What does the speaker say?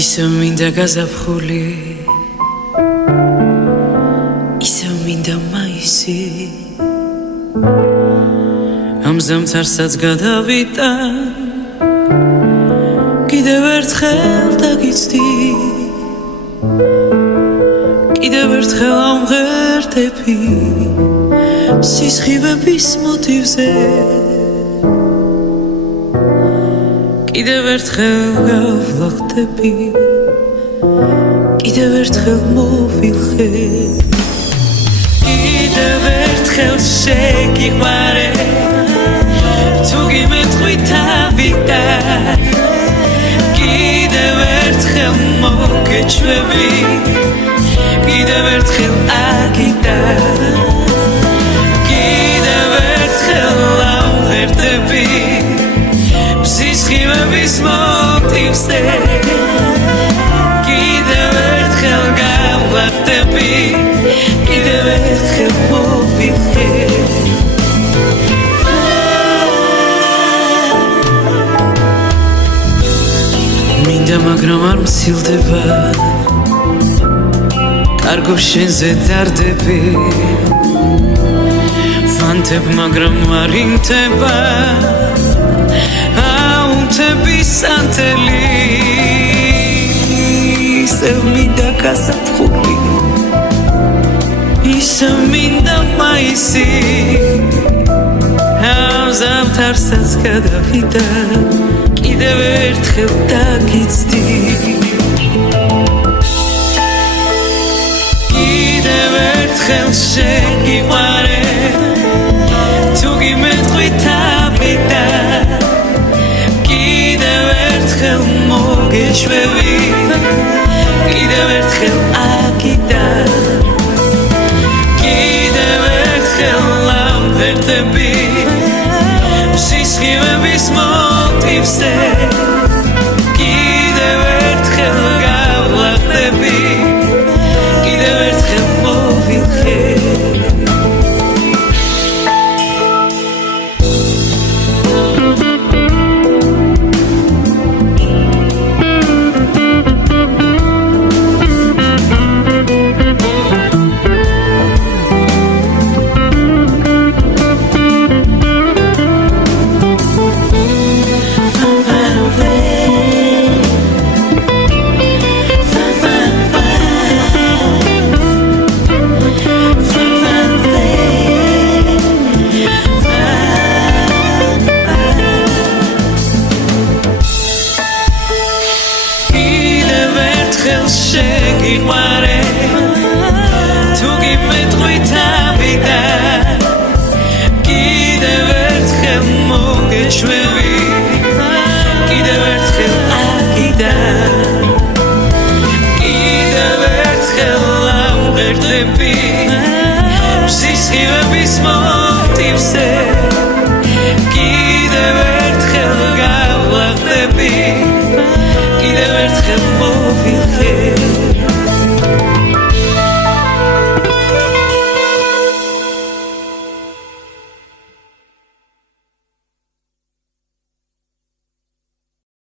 ისევ მინდა გაზაფხული, ისევ მინდა მაისი, ამ ზამთარსაც გადავიტა, კიდევ ერთხელ დაგიცდი, კიდევ ერთხელ ამღერდები სისხივების მოტივზე, კიდევ ერთხელ გავლახტები, კიდევ ერთხელ მოვილხე, კიდევ ერთხელ შეგიყვარე, თუ გიმეთხვი თავიდა, კიდევ ერთხელ მოგეჩვევი, კიდევ ერთხელ აგიდა, კიდევ ერთხელ ამღერდები სისხივების მოტივზე, კიდევ ერთხელ გავლახტები, კიდევ ერთხელ მოვილხე. მინდა მაგრამ არ მცილდება, კარგო შენზე დარდები, ვანთებ მაგრამ არ იმთება, აუნთების სანთელი, ისევ მინდა გაზაფხული, ისევ მინდა მაისი, ამ ზამთარსაც გადავიდა, კიდევ ერთხელ დაგიცდი, კიდევ ერთხელ შეგიყვარე, თუ გიმეთხვი თავიდა, კიდევ ერთხელ მოგეჩვევი, კიდევ ერთხელ აგიდა, კიდევ ერთხელ ამღერდები სისხივების მოტივზე, კიდევ ერთხელ გავლახტები, კიდევ ერთხელ მოვილხე. შეგიყვარე, თუ გიმეთხვი თავიდა, კიდევ ერთხელ მოგეჩვევი, კიდევ ერთხელ აგიდა, კიდევ ერთხელ ამღერდები სისხივების მოტივზე,